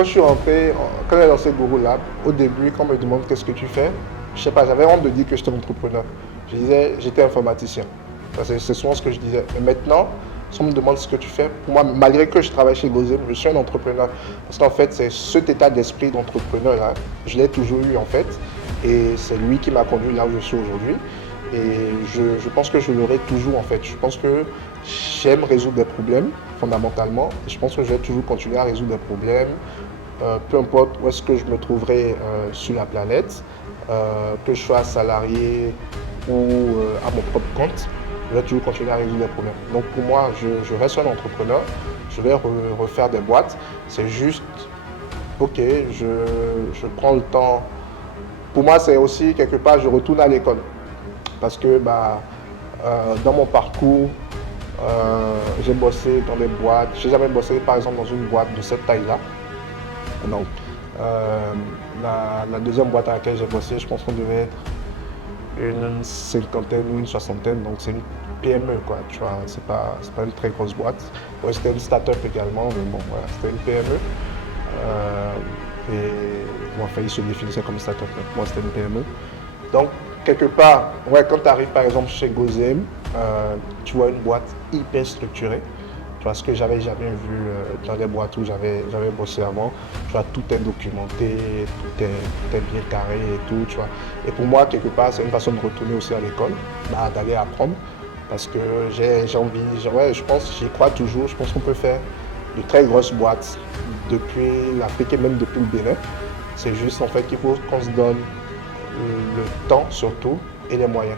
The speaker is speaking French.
quand je suis rentré, quand j'ai lancé Guru Lab, au début, quand on me demande qu'est-ce que tu fais, je sais pas, j'avais honte de dire que j'étais entrepreneur. Je disais, j'étais informaticien. C'est souvent ce que je disais. Mais maintenant, si on me demande ce que tu fais, pour moi, malgré que je travaille chez Gozem, je suis un entrepreneur. Parce qu'en fait, c'est cet état d'esprit d'entrepreneur-là, je l'ai toujours eu en fait. Et c'est lui qui m'a conduit là où je suis aujourd'hui. Et je pense que je l'aurai toujours en fait. Je pense que j'aime résoudre des problèmes fondamentalement. Et je pense que je vais toujours continuer à résoudre des problèmes, peu importe où est-ce que je me trouverai sur la planète, que je sois salarié ou à mon propre compte, je vais toujours continuer à résoudre des problèmes. Donc pour moi, je reste un entrepreneur, je vais refaire des boîtes. C'est juste, ok, je prends le temps. Pour moi, c'est aussi quelque part, je retourne à l'école. Parce que dans mon parcours, j'ai bossé dans des boîtes. J'ai jamais bossé par exemple dans une boîte de cette taille-là. Donc, la deuxième boîte à laquelle j'ai bossé, je pense qu'on devait être une cinquantaine ou une soixantaine. Donc, c'est une PME, quoi. Tu vois, c'est pas une très grosse boîte. Ouais, c'était une start-up également, mais bon, voilà, c'était une PME. Et bon, enfin, ils se définissaient comme start-up, mais moi, c'était une PME. Donc, quelque part, ouais, quand tu arrives par exemple chez Gozem, tu vois une boîte hyper structurée. Tu vois, ce que j'avais jamais vu dans les boîtes où j'avais bossé avant. Tu vois, tout est documenté, tout est bien carré et tout, tu vois. Et pour moi, quelque part, c'est une façon de retourner aussi à l'école, d'aller apprendre. Parce que j'ai envie, ouais, je pense, j'y crois toujours. Je pense qu'on peut faire de très grosses boîtes depuis l'Afrique et même depuis le Bénin. C'est juste en fait qu'il faut qu'on se donne le temps surtout et les moyens.